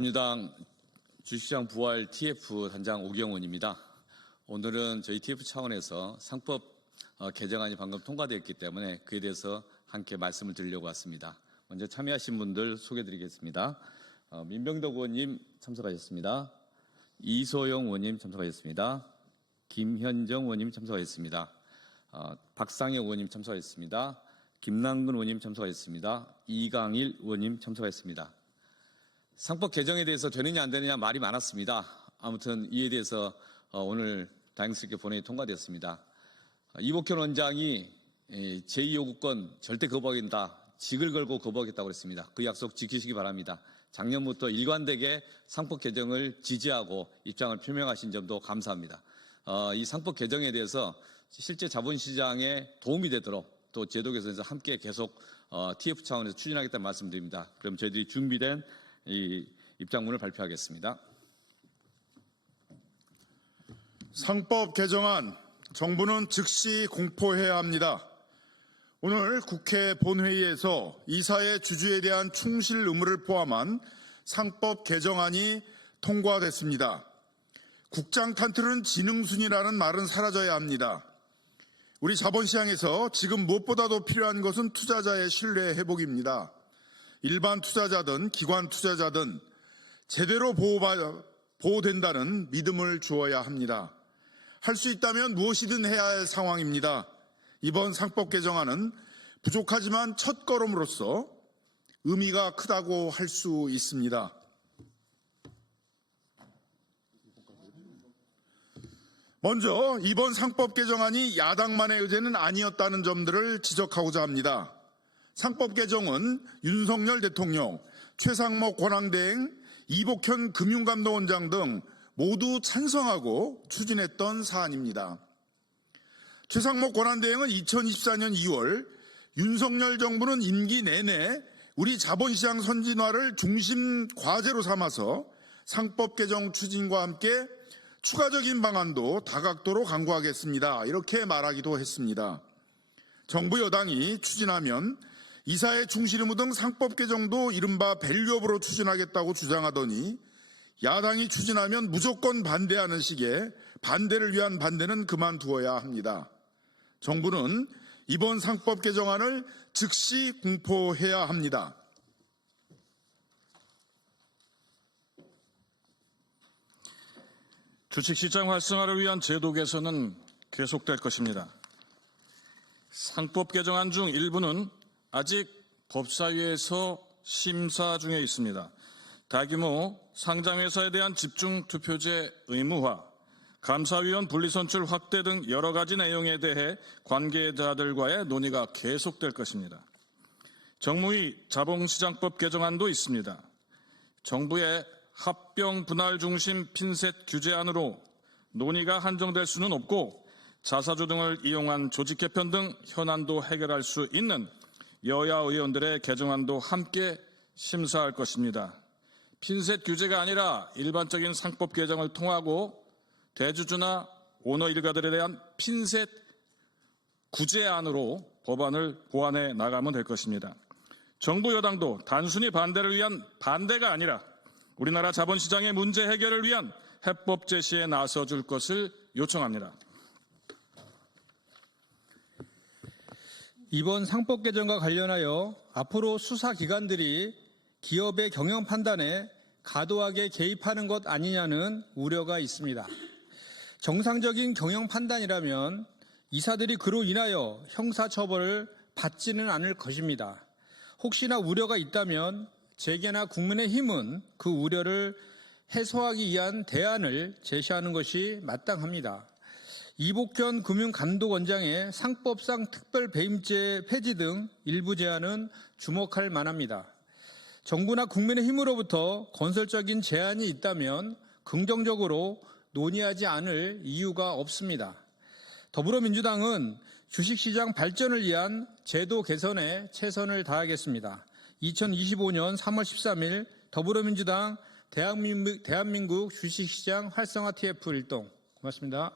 민주당 주식시장 부활 TF 단장 오경훈입니다. 오늘은 저희 TF 차원에서 상법 개정안이 방금 통과되었기 때문에 그에 대해서 함께 말씀을 드리려고 왔습니다. 먼저 참여하신 분들 소개해드리겠습니다. 민병덕 의원님 참석하셨습니다. 이소영 의원님 참석하셨습니다. 김현정 의원님 참석하셨습니다. 박상혁 의원님 참석하셨습니다. 김남근 의원님 참석하셨습니다. 이강일 의원님 참석하셨습니다. 상법 개정에 대해서 되느냐 안 되느냐 말이 많았습니다. 아무튼 이에 대해서 오늘 다행스럽게 본회의 통과되었습니다. 이복현 원장이 제2요구권 절대 거부하겠다, 직을 걸고 거부하겠다고 그랬습니다. 그 약속 지키시기 바랍니다. 작년부터 일관되게 상법 개정을 지지하고 입장을 표명하신 점도 감사합니다. 이 상법 개정에 대해서 실제 자본시장에 도움이 되도록 또 제도 개선에서 함께 계속 TF 차원에서 추진하겠다는 말씀드립니다. 그럼 저희들이 준비된 이 입장문을 발표하겠습니다. 상법 개정안 정부는 즉시 공포해야 합니다. 오늘 국회 본회의에서 이사의 주주에 대한 충실 의무를 포함한 상법 개정안이 통과됐습니다. 국장 탄틀은 지능순이라는 말은 사라져야 합니다. 우리 자본시장에서 지금 무엇보다도 필요한 것은 투자자의 신뢰 회복입니다. 일반 투자자든 기관 투자자든 제대로 보호된다는 믿음을 주어야 합니다. 할 수 있다면 무엇이든 해야 할 상황입니다. 이번 상법 개정안은 부족하지만 첫걸음으로서 의미가 크다고 할 수 있습니다. 먼저 이번 상법 개정안이 야당만의 의제는 아니었다는 점들을 지적하고자 합니다. 상법 개정은 윤석열 대통령, 최상목 권한대행, 이복현 금융감독원장 등 모두 찬성하고 추진했던 사안입니다. 최상목 권한대행은 2024년 2월 윤석열 정부는 임기 내내 우리 자본시장 선진화를 중심 과제로 삼아서 상법 개정 추진과 함께 추가적인 방안도 다각도로 강구하겠습니다. 이렇게 말하기도 했습니다. 정부 여당이 추진하면 이사의 충실 의무 등 상법 개정도 이른바 밸류업으로 추진하겠다고 주장하더니 야당이 추진하면 무조건 반대하는 식의 반대를 위한 반대는 그만두어야 합니다. 정부는 이번 상법 개정안을 즉시 공포해야 합니다. 주식시장 활성화를 위한 제도 개선은 계속될 것입니다. 상법 개정안 중 일부는 아직 법사위에서 심사 중에 있습니다. 다규모 상장회사에 대한 집중투표제 의무화, 감사위원 분리선출 확대 등 여러 가지 내용에 대해 관계자들과의 논의가 계속될 것입니다. 정무위 자본시장법 개정안도 있습니다. 정부의 합병 분할 중심 핀셋 규제안으로 논의가 한정될 수는 없고 자사주 등을 이용한 조직 개편 등 현안도 해결할 수 있는 여야 의원들의 개정안도 함께 심사할 것입니다. 핀셋 규제가 아니라 일반적인 상법 개정을 통하고 대주주나 오너 일가들에 대한 핀셋 구제안으로 법안을 보완해 나가면 될 것입니다. 정부 여당도 단순히 반대를 위한 반대가 아니라 우리나라 자본시장의 문제 해결을 위한 해법 제시에 나서줄 것을 요청합니다. 이번 상법 개정과 관련하여 앞으로 수사기관들이 기업의 경영 판단에 과도하게 개입하는 것 아니냐는 우려가 있습니다. 정상적인 경영 판단이라면 이사들이 그로 인하여 형사처벌을 받지는 않을 것입니다. 혹시나 우려가 있다면 재계나 국민의힘은 그 우려를 해소하기 위한 대안을 제시하는 것이 마땅합니다. 이복현 금융감독원장의 상법상 특별배임죄 폐지 등 일부 제안은 주목할 만합니다. 정부나 국민의힘으로부터 건설적인 제안이 있다면 긍정적으로 논의하지 않을 이유가 없습니다. 더불어민주당은 주식시장 발전을 위한 제도 개선에 최선을 다하겠습니다. 2025년 3월 13일 더불어민주당 대한민국 주식시장 활성화 TF 일동 고맙습니다.